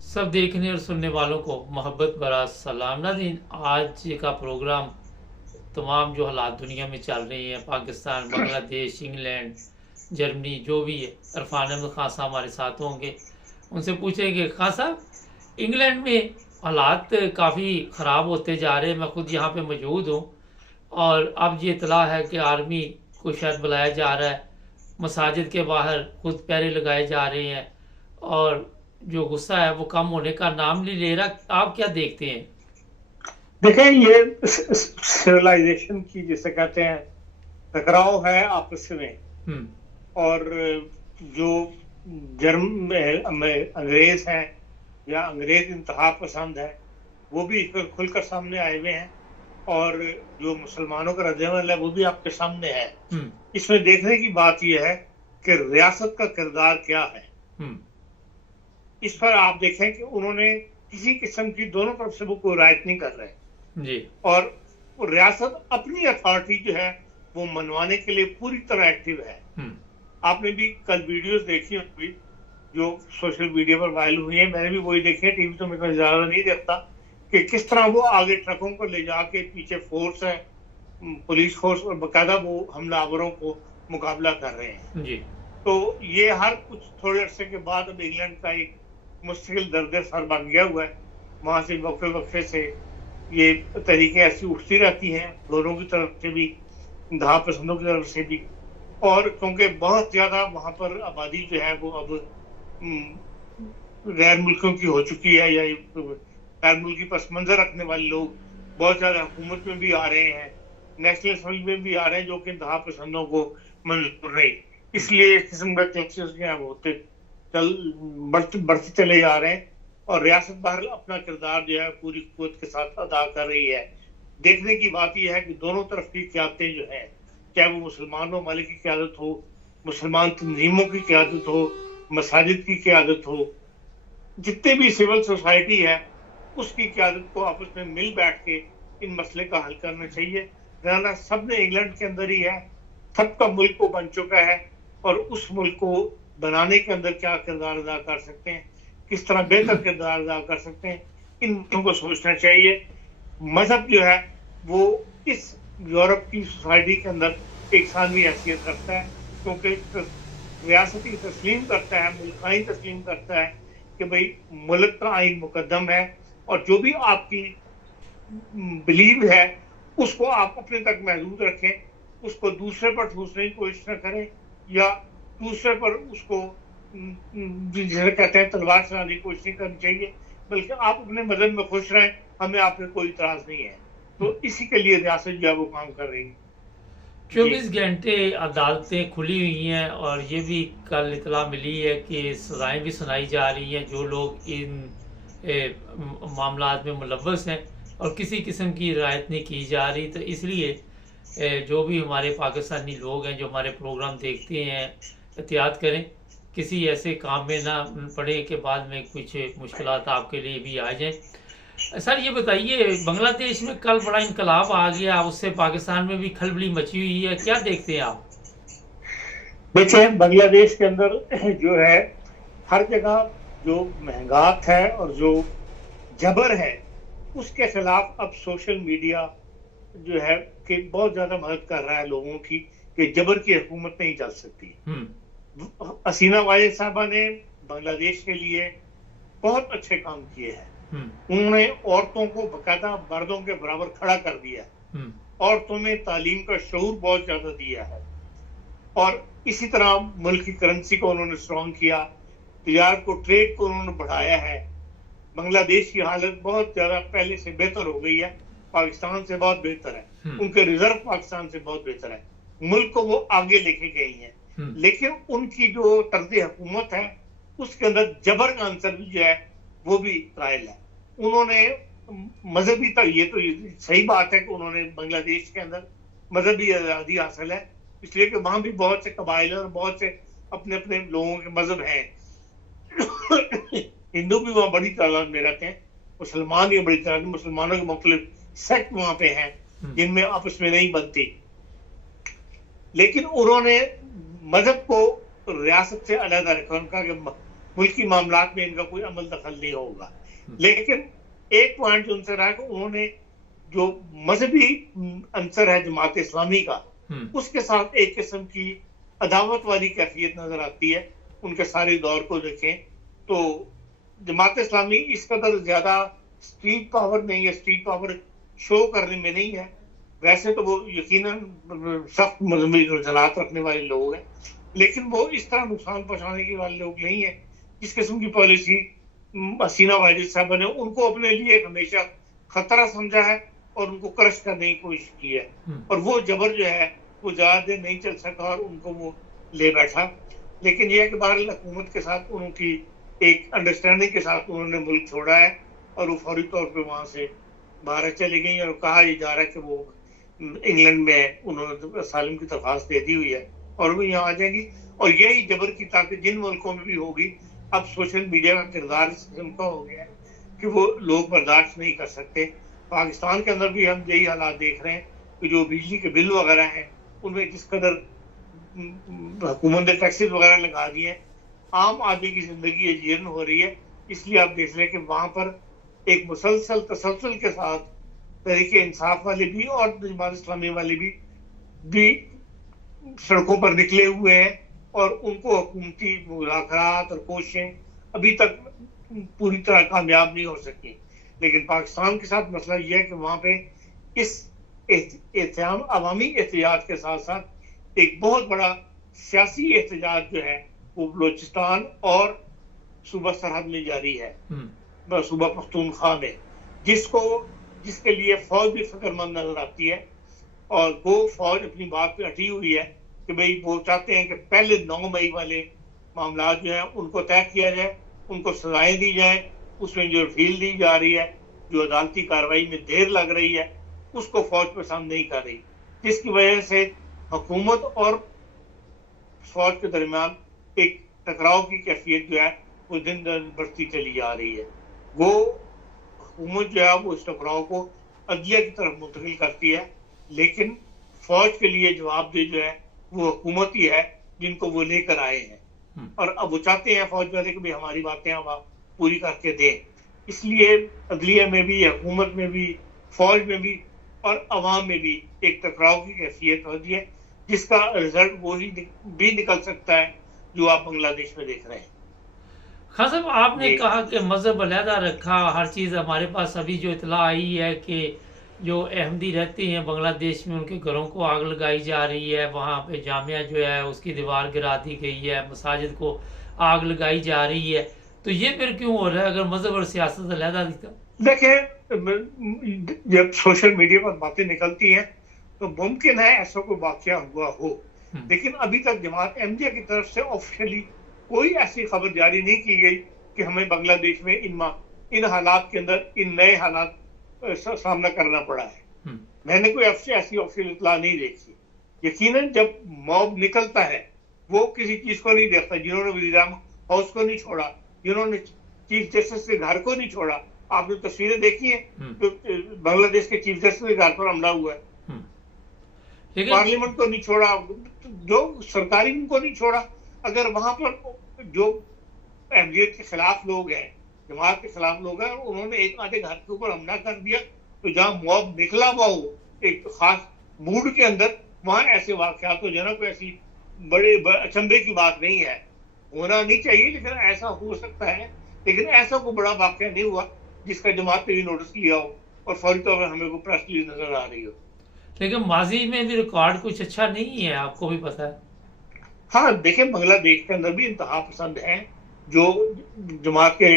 सब देखने और सुनने वालों को मोहब्बत भरा सलाम। नाज़रीन, आज का प्रोग्राम तमाम जो हालात दुनिया में चल रही हैं, पाकिस्तान, बांग्लादेश, इंग्लैंड, जर्मनी, जो भी है, इरफान अहमद खान साहब हमारे साथ होंगे। उनसे पूछेंगे, खान साहब, इंग्लैंड में हालात काफ़ी ख़राब होते जा रहे हैं। मैं खुद यहाँ पे मौजूद हूँ और अब ये इतला है कि आर्मी को शायद बुलाया जा रहा है। मसाजिद के बाहर खुद पहरे लगाए जा रहे हैं और जो गुस्सा है वो कम होने का नाम नहीं ले रहा। आप क्या देखते हैं? देखें, ये सिविलाइजेशन की जिसे कहते हैं टकराव है आपस में। हम्म। और जो अंग्रेज हैं या अंग्रेज इंतहा पसंद है वो भी इस पर खुलकर सामने आए हुए हैं, और जो मुसलमानों का रद्द-ए-अमल है वो भी आपके सामने है। इसमें देखने की बात यह है कि रियासत का किरदार क्या है। इस पर आप देखें कि उन्होंने किसी किस्म की दोनों तरफ से वो कोई रायत नहीं कर रहे जी। और रियासत अपनी अथॉरिटी जो है वो मनवाने के लिए पूरी तरह एक्टिव है। आपने भी कल वीडियोस देखी होंगी जो सोशल मीडिया पर वायरल हुई है, मैंने भी वही देखी है। टीवी तो मैं ज्यादा नहीं देखता कि किस तरह वो आगे ट्रकों को ले जाके पीछे फोर्स है, पुलिस फोर्स, और बाकायदा वो हमलावरों को मुकाबला कर रहे हैं जी। तो ये हर कुछ थोड़े अरसे के बाद अब इंग्लैंड का एक मुश्किल दर्द सर बन गया हुआ है। वहां से वक्फे वक्फे से ये तरीके ऐसी उठती रहती हैं, दोनों की तरफ से भी, इंतहा पसंदों की तरफ से भी। और क्योंकि बहुत ज्यादा वहां पर आबादी जो है वो अब गैर मुल्कों की हो चुकी है, या गैर मुल्की पस मंजर रखने वाले लोग बहुत ज्यादा हुकूमत में भी आ रहे हैं, नेशनल असेंबली में भी आ रहे हैं, जो कि इंतहा पसंदों को मंजूर नहीं। इसलिए इस किस्म का क्लैशेस जो है होते बढ़ते चले जा रहे हैं, और रियासत बहर अपना किरदार जो है पूरी कुव्वत के साथ अदा कर रही है। देखने की बात यह है कि दोनों तरफ की क़यादतें जो है, चाहे वो मुसलमान ममालिक की क़यादत हो, मुसलमान तंजीमों की क़यादत हो, मसाजिद की क़यादत हो, जितने भी सिविल सोसाइटी है उसकी क़यादत को आपस में मिल बैठ के इन मसले का हल करना चाहिए। वरना सब ने इंग्लैंड के अंदर ही है, सबका मुल्क को बन चुका है, और उस मुल्क को बनाने के अंदर क्या किरदार अदा कर सकते हैं, किस तरह बेहतर किरदार अदा कर सकते हैं, इन मुद्दों को सोचना चाहिए। मजहब जो है वो इस यूरोप की सोसाइटी के अंदर एक सानवी हैसियत रखता है, क्योंकि रियासती तस्लीम करता है, मुल्कानी तस्लीम करता है कि भाई मुल्क का आइन मुकद्दम है, और जो भी आपकी बिलीव है उसको आप अपने तक महदूद रखें, उसको दूसरे पर ठूसने की कोशिश न करें, या दूसरे पर उसको जिसे कहते हैं तलवार चलाने की कोशिश नहीं करनी चाहिए, बल्कि आप अपने मजहब में खुश रहें, हमें आप पे कोई इतराज नहीं है। तो इसी के लिए रियासत जो है वो काम कर रही है। 24 घंटे अदालतें खुली हुई हैं और ये भी कल इतला मिली है कि सज़ाएं भी सुनाई जा रही हैं जो लोग इन मामलात में मुलव्वस हैं, और किसी किस्म की रियायत नहीं की जा रही। तो इसलिए जो भी हमारे पाकिस्तानी लोग हैं जो हमारे प्रोग्राम देखते हैं, एहतियात करें, किसी ऐसे काम में ना पड़े कि बाद में कुछ मुश्किलात आपके लिए भी आ जाएं। सर, ये बताइए, बांग्लादेश में कल बड़ा इनकलाब आ गया, उससे पाकिस्तान में भी खलबली मची हुई है, क्या देखते हैं आप? देखिए, बांग्लादेश के अंदर जो है हर जगह जो महंगात है और जो जबर है उसके खिलाफ अब सोशल मीडिया जो है कि बहुत ज्यादा मदद कर रहा है लोगों की, कि जबर की हुकूमत नहीं चल सकती। हसीना वाहिद साहबा ने बांग्लादेश के लिए बहुत अच्छे काम किए हैं। उन्होंने औरतों को बाकायदा मर्दों के बराबर खड़ा कर दिया है, औरतों में तालीम का शऊर बहुत ज्यादा दिया है, और इसी तरह मुल्क की करेंसी को उन्होंने स्ट्रॉन्ग किया, तिजारत को, ट्रेड को उन्होंने बढ़ाया है। बांग्लादेश की हालत बहुत ज्यादा पहले से बेहतर हो गई है, पाकिस्तान से बहुत बेहतर है, उनके रिजर्व पाकिस्तान से बहुत बेहतर है, मुल्क को वो आगे लेके गई है। लेकिन उनकी जो तर्ज हुकूमत है उसके अंदर जबर का आंसर भी जो है वो भी कायल है। उन्होंने मजहबी तक, ये तो सही बात है कि उन्होंने बांग्लादेश के अंदर मजहबी आज़ादी हासिल है, इसलिए कि वहां भी बहुत से कबाइल और बहुत से अपने अपने लोगों के मजहब हैं। हिंदू भी वहां बड़ी तादाद में रहते हैं, मुसलमान भी बड़ी तादाद में, मुसलमानों के मुख्तलिफ सेक्ट वहां पे हैं जिनमें आपस में नहीं बनती। लेकिन उन्होंने मजहब को रियासत से अलग रखा, उनका कि मुल्की मामलात में इनका कोई अमल दखल नहीं होगा। लेकिन एक पॉइंट जो उनसे रहा कि उन्होंने जो मजहबी अंसर है जमात इस्लामी का, उसके साथ एक किस्म की अदावत वाली कैफियत नजर आती है। उनके सारे दौर को देखें तो जमात इस्लामी इस कदर ज्यादा स्ट्रीट पावर नहीं है, स्ट्रीट पावर शो करने में नहीं है। वैसे तो वो यकीनन सख्त मजहबी रुझानात रखने वाले लोग हैं, लेकिन वो इस तरह नुकसान पहुंचाने के वाले लोग नहीं है। जिस किस्म की पॉलिसी हसीना वाजिद साहब ने उनको अपने लिए हमेशा खतरा समझा है और उनको क्रश करने की कोशिश की है, और वो जबर जो है वो ज्यादा देर नहीं चल सका और उनको वो ले बैठा। लेकिन यह कि बहरहाल हुकूमत के साथ उनकी एक अंडरस्टैंडिंग के साथ उन्होंने मुल्क छोड़ा है और वो फौरी तौर पे वहां से बाहर चली गई, और कहा जा रहा है कि वो इंग्लैंड में उन्होंने सालिम की दरख्वास्त दे दी हुई है और वो यहाँ आ जाएंगी। और यही जबर की ताकत जिन मुल्कों में भी होगी, अब सोशल मीडिया का किरदार इस किस्म का हो गया है कि वो लोग बर्दाश्त नहीं कर सकते। पाकिस्तान के अंदर भी हम यही हालात देख रहे हैं कि जो बिजली के बिल वगैरह हैं उनमें जिस कदर हुकूमत ने टैक्सेस वगैरह लगा दिए हैं, आम आदमी की जिंदगी अजीर्ण हो रही है। इसलिए आप देख रहे हैं कि वहां पर एक मुसलसल तसलसल के साथ तरीके इंसाफ वाले भी और जमात इस्लामी वाले भी सड़कों पर निकले हुए हैं, और उनको हुकूमती मुज़ाकरात और कोशिशें अभी तक पूरी तरह कामयाब नहीं हो सकी। लेकिन पाकिस्तान के साथ मसला यह है कि वहां पे इस अवामी एहतियात के साथ साथ एक बहुत बड़ा सियासी एहतजाज जो है वो बलोचिस्तान और सूबा सरहद में जारी है, सूबा पख्तूनख्वा में, जिसके लिए फौज भी फिक्रमंद नजर आती है। और वो फौज अपनी बात पे अटी हुई है कि भाई वो चाहते हैं कि पहले 9 मई वाले मामला जो है उनको तय किया जाए, उनको सजाएं दी जाए। उसमें जो ढील दी जा रही है, जो अदालती कार्रवाई में देर लग रही है, उसको फौज पसंद नहीं कर रही, जिसकी वजह से हुकूमत और फौज के दरमियान एक टकराव की कैफियत जो है वो दिन दिन बढ़ती चली जा रही है। वो हुकूमत जो है वो इस टकराव को अदलिया की तरफ मुंतकिल करती है, लेकिन फौज के लिए जवाबदेह जो है वो हुकूमत ही है जिनको वो लेकर आए हैं। और अब वो चाहते हैं फौज वाले कि हमारी बातें हम आप पूरी करके दें। इसलिए अदलिया में भी, हुकूमत में भी, फौज में भी और अवाम में भी एक टकराव की कैफियत होती है, जिसका रिजल्ट वही भी निकल सकता है जो आप बांग्लादेश में देख रहे हैं। खान साहब, आपने कहा कि मजहब अलहदा रखा, हर चीज़ हमारे पास अभी जो इतला आई है कि जो अहमदी रहते हैं बांग्लादेश में उनके घरों को आग लगाई जा रही है, वहाँ पे जामिया जो है उसकी दीवार गिरा दी गई है, मसाजिद को आग लगाई जा रही है, तो ये फिर क्यों हो रहा है अगर मजहब और सियासत अलहदा दिखता? देखें, जब सोशल मीडिया पर बातें निकलती हैं तो मुमकिन है ऐसा कोई वाकया हुआ हो, लेकिन अभी तक जमात अहमदिया की तरफ से ऑफिशियली कोई ऐसी खबर जारी नहीं की गई कि हमें बांग्लादेश में इन हालात के अंदर इन नए हालात सामना करना पड़ा है। मैंने कोई ऐसी ऑफिशियल इत्तला नहीं देखी। यकीनन जब मॉब निकलता है वो किसी चीज को नहीं देखता। जिन्होंने वज़ीर-ए-आज़म हाउस को नहीं छोड़ा, जिन्होंने चीफ जस्टिस के घर को नहीं छोड़ा, आपने तस्वीरें देखी है तो बांग्लादेश के चीफ जस्टिस के घर पर हमला हुआ है, पार्लियामेंट को नहीं छोड़ा, जो सरकारी उनको नहीं छोड़ा। अगर वहां पर जो अहमियत के खिलाफ लोग हैं, जमात के खिलाफ लोग हैं, उन्होंने एक आधे घर के ऊपर हमला कर दिया, तो जहां मॉब निकला हुआ हो एक खास मूड के अंदर, वहां ऐसे वाकयात तो जनक ऐसी बड़े अचंभे की बात नहीं है। होना नहीं चाहिए, लेकिन ऐसा हो सकता है। लेकिन ऐसा कोई बड़ा वाकया नहीं हुआ जिसका जमात ने भी नोटिस लिया हो और फौरी तौर पर हमें को प्रेस रिलीज नजर आ रही हो। लेकिन माजी में भी रिकॉर्ड कुछ अच्छा नहीं है, आपको भी पता है। हाँ, देखें, बांग्लादेश के अंदर भी इंतहा पसंद हैं जो जमात के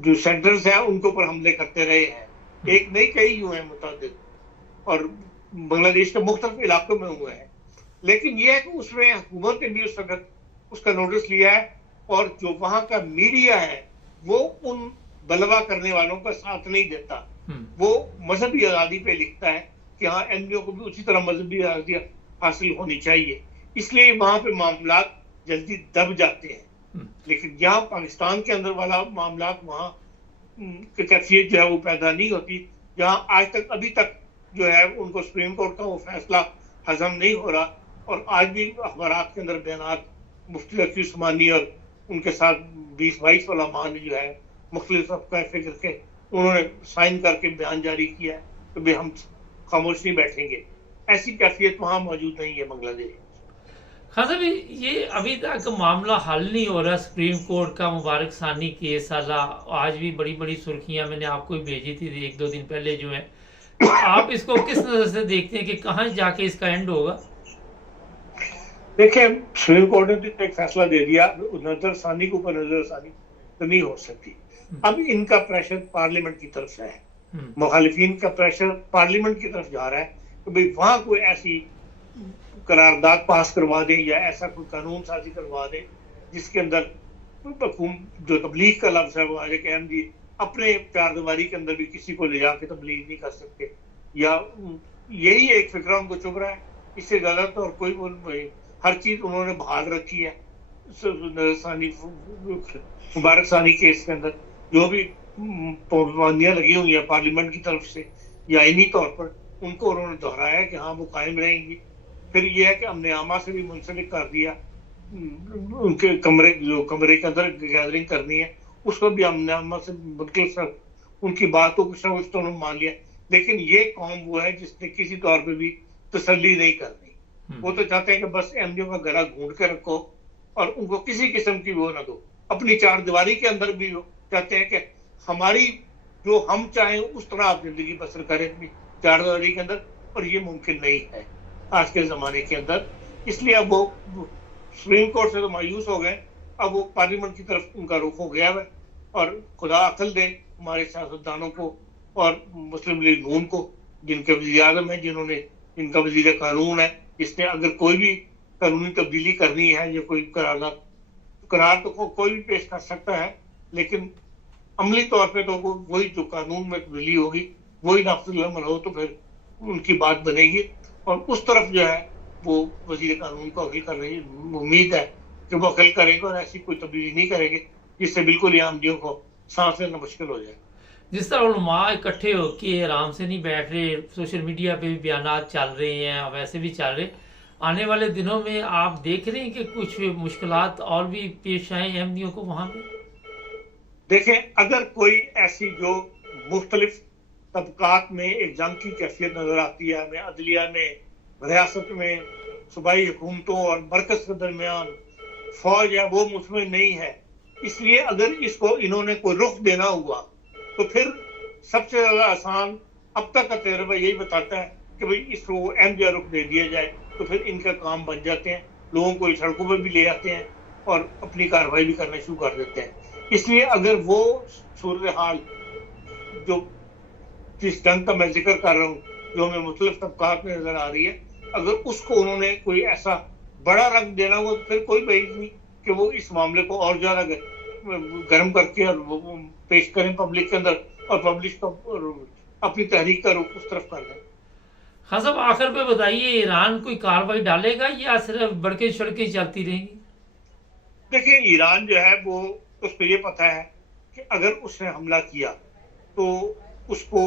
जो सेंटर्स हैं उनके ऊपर हमले करते रहे हैं। एक नहीं, कई हुए हैं मुतअद्दिद, और बांग्लादेश के मुख्तलिफ इलाकों में हुए हैं। लेकिन यह है कि उसमें हुकूमत ने भी उस वक्त उसका नोटिस लिया है, और जो वहां का मीडिया है वो उन बलवा करने वालों का साथ नहीं देता। वो मजहबी आज़ादी पे लिखता है कि हाँ, एमपीओ को भी उसी तरह मजहबी आज़ादी हासिल होनी चाहिए। इसलिए वहां पे मामला जल्दी दब जाते हैं। लेकिन यहाँ पाकिस्तान के अंदर वाला मामला वहाँ की कैफियत जो है वो पैदा नहीं होती, जहाँ आज तक अभी तक जो है उनको सुप्रीम कोर्ट का वो फैसला हजम नहीं हो रहा। और आज भी अखबारात के अंदर बयानात मुफ्ती तकी उस्मानी और उनके साथ 20-22 वाला मान जो है मुख्तलिफ फिक्र के उन्होंने साइन करके बयान जारी किया कि भाई हम खामोश नहीं बैठेंगे। ऐसी कैफियत वहां मौजूद नहीं है बांग्लादेश। खान साहब, ये अभी तक मामला हल नहीं हो रहा। सुप्रीम कोर्ट का मुबारक सानी केस आला आज भी बड़ी बड़ी सुर्खियां मैंने आपको भी भेजी थी 1-2 दिन पहले जो है। तो आप इसको किस नजर से देखते हैं कि कहाँ जाके इसका एंड होगा? देखिए, सुप्रीम कोर्ट ने तो एक फैसला दे दिया, नजरसानी के ऊपर नजरसानी तो नहीं हो सकती। अब इनका प्रेशर पार्लियामेंट की तरफ से है, मुखालिफिन का प्रेशर पार्लियामेंट की तरफ जा रहा है कि भाई वहां कोई ऐसी करारदाद पास करवा दे या ऐसा कोई कानून साजी करवा दे जिसके अंदर जो तबलीग का लफ्ज है वो आज के हम जी अपने चारदीवारी के अंदर भी किसी को ले जाके तबलीग नहीं कर सकते, या यही एक फिक्रा उनको चुभ रहा है। इससे ज्यादा तो और कोई हर चीज उन्होंने बहाल रखी है। मुबारक सानी केस के अंदर जो भी पाबंदियां लगी हुई है पार्लियामेंट की तरफ से या आईनी तौर पर, उनको उन्होंने दोहराया कि हाँ वो कायम रहेंगी। फिर यह है कि हमने आमा से भी मुंसलिक कर दिया, उनके कमरे के अंदर गैदरिंग करनी है उसको भी हमने आमा से मतलब उनकी बातों को सब तो उन्होंने मान लिया। लेकिन ये कौम वो है जिसने किसी तौर पे भी तसल्ली नहीं करनी। वो तो चाहते हैं कि बस एमडीओ का गला घूंढ के रखो और उनको किसी किस्म की वो ना दो। अपनी चारदीवारी के अंदर भी वो चाहते हैं कि हमारी जो हम चाहें उस तरह आप जिंदगी बसर करें अपनी चारदीवारी के अंदर, और ये मुमकिन नहीं है आज के जमाने के अंदर। इसलिए अब वो सुप्रीम कोर्ट से तो मायूस हो गए, अब वो पार्लियामेंट की तरफ उनका रुख हो गया है। और खुदा अकल दे हमारे सियासतदानों को और मुस्लिम लीग नून को, जिनके वज़ीर आज़म है, जिनका वज़ीर कानून है, जिसने अगर कोई भी कानूनी तब्दीली करनी है या कोई करार तो कोई भी पेश कर सकता है, लेकिन अमली तौर पे तो वही जो कानून में तब्दीली होगी वही नाफिज़ अमल हो तो फिर उनकी बात बनेगी। और उस तरफ जो है वो वज़ीर कानून को अखिल कर रही उम्मीद है कि वो अखिल करेंगे और ऐसी कोई तब्दीली नहीं करेंगे जिससे बिल्कुल आमदियों को सांस लेना मुश्किल हो जाए। जिस तरह उलमा इकट्ठे होके आराम से नहीं बैठ रहे, सोशल मीडिया पे भी बयानात चल रहे हैं, वैसे भी चल रहे, आने वाले दिनों में आप देख रहे हैं कि कुछ मुश्किलात और भी पेश आए अहमदियों को वहां पे? देखें, अगर कोई ऐसी जो मुख्तलिफ तबकात में एक जंग की कैफियत नजर आती है, हमें अदलिया में, रियासत में, सूबाई हुकूमतों और मरकज के दरमियान फौज है वो मुतमिन नहीं है। इसलिए अगर इसको इन्होंने कोई रुख देना हुआ तो फिर सबसे ज्यादा आसान अब तक का तजर्बा यही बताता है कि भाई इसको अहम रुख दे दिया जाए तो फिर इनका काम बन जाते हैं, लोगों को सड़कों पर भी ले आते हैं और अपनी कार्रवाई भी करना शुरू कर देते हैं। इसलिए अगर वो सूरत हाल जो जिस जंग का मैं जिक्र कर रहा हूँ जो हमें मुख्तलिफ तबकात में नजर आ रही है, अगर उसको उन्होंने कोई ऐसा बड़ा रंग देना हो तो फिर कोई बहस नहीं कि वो इस मामले को और ज्यादा गर्म करके और पेश करें पब्लिक के अंदर और पब्लिक को अपनी तहरीक का रुख उस तरफ कर दें। हाँ साहब, आखिर पे बताइए, ईरान कोई कार्रवाई डालेगा या सिर्फ बड़के सड़कें चलती रहेंगी? देखिए, ईरान जो है वो उसको ये पता है कि अगर उसने हमला किया तो उसको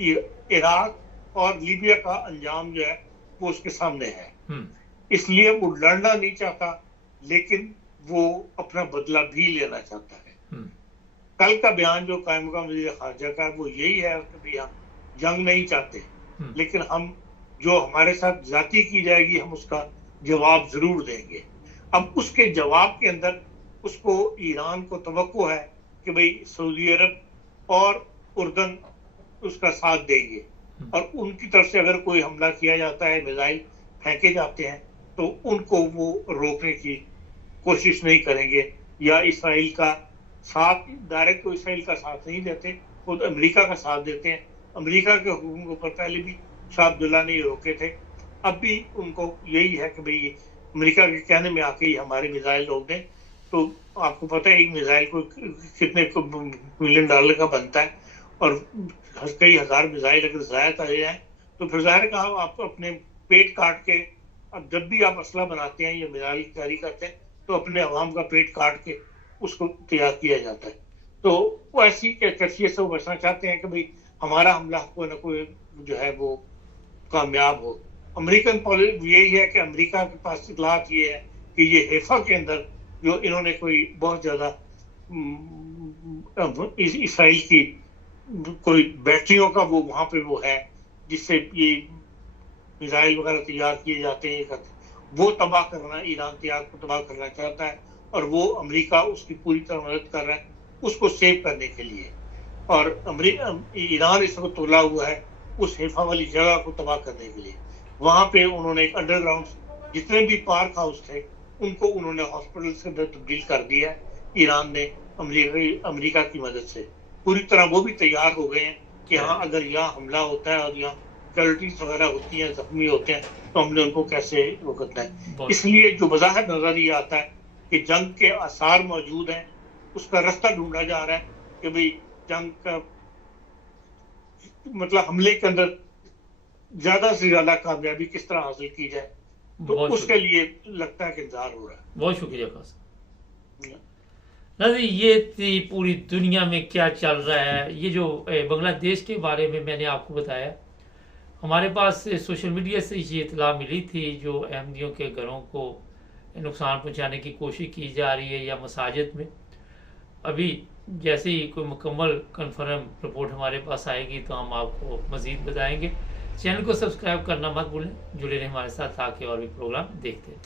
इराक और लीबिया का अंजाम जो है वो उसके सामने है। इसलिए वो लड़ना नहीं चाहता, लेकिन वो अपना बदला भी लेना चाहता है। कल का बयान जो कायम मकाम वज़ीर खारजा का है वो यही है कि भाई हम जंग नहीं चाहते, लेकिन हम जो हमारे साथ ज्यादती की जाएगी हम उसका जवाब जरूर देंगे। अब उसके जवाब के अंदर उसको ईरान को तवक्को है कि भाई सऊदी अरब और उर्दन उसका साथ देंगे और उनकी तरफ से अगर कोई हमला किया जाता है, मिसाइल फेंके जाते हैं, तो उनको वो रोकने की कोशिश नहीं करेंगे या इसराइल का साथ, डायरेक्ट तो इसराइल का साथ नहीं देते, खुद अमेरिका का साथ देते हैं। अमेरिका के हुक्म के ऊपर पहले भी शाह अब्दुल्ला ने रोके थे, अब भी उनको यही है कि भाई अमेरिका के कहने में आके ही हमारे मिसाइल रोक दें। तो आपको पता है एक मिसाइल को कितने $1 मिलियन का बनता है और कई हजार मिसाइल अगर ज़ाया कर जाए तो फिर जाहिर कहा आप अपने पेट काट के, अब जब भी आप असला बनाते हैं या मिसाइल जारी करते हैं तो अपने अवाम का पेट काट के उसको तैयार किया जाता है। तो वो ऐसी कैफियत से बचना चाहते हैं कि भाई हमारा हमला कोई ना कोई जो है वो कामयाब हो। अमेरिकन पॉलिसी यही है कि अमेरिका के पास इतलात ये है कि ये हैफा के अंदर जो इन्होंने कोई बहुत ज्यादा इसराइल की कोई बैटरियों का वो वहां पे वो है जिससे ये मिसाइल वगैरह तैयार किए जाते हैं, वो तबाह करना, ईरान तैयार को तबाह करना चाहता है और वो अमेरिका उसकी पूरी तरह मदद कर रहा है उसको सेव करने के लिए। और ईरान इस वक्त तोला हुआ है उस हिफा वाली जगह को तबाह करने के लिए। वहां पे उन्होंने एक अंडरग्राउंड जितने भी पार्क हाउस थे उनको उन्होंने हॉस्पिटल्स के अंदर तब्दील कर दिया है। ईरान ने अमेरिका की मदद से पूरी तरह वो भी तैयार हो गए हैं कि हाँ अगर यहाँ हमला होता है और यहाँ कैजुअल्टीज वगैरह होती हैं, जख्मी होते हैं, तो हमने उनको कैसे वो करना है। इसलिए जो बज़ाहिर नजर ये आता है कि जंग के आसार मौजूद हैं, उसका रास्ता ढूंढा जा रहा है कि भाई जंग का मतलब हमले के अंदर ज्यादा से ज्यादा कामयाबी किस तरह हासिल की जाए, तो उसके लिए लगता है कि इंतजार हो रहा है। बहुत शुक्रिया खासा। नाज़रीन, ये थी पूरी दुनिया में क्या चल रहा है। ये जो बांग्लादेश के बारे में मैंने आपको बताया, हमारे पास सोशल मीडिया से ये इतला मिली थी जो अहमदियों के घरों को नुकसान पहुंचाने की कोशिश की जा रही है या मसाजिद में। अभी जैसे ही कोई मुकम्मल कन्फर्म रिपोर्ट हमारे पास आएगी तो हम आपको मज़ीद बताएंगे। चैनल को सब्सक्राइब करना मत भूलें, जुड़े रहें हमारे साथ ताकि और भी प्रोग्राम देखते हैं।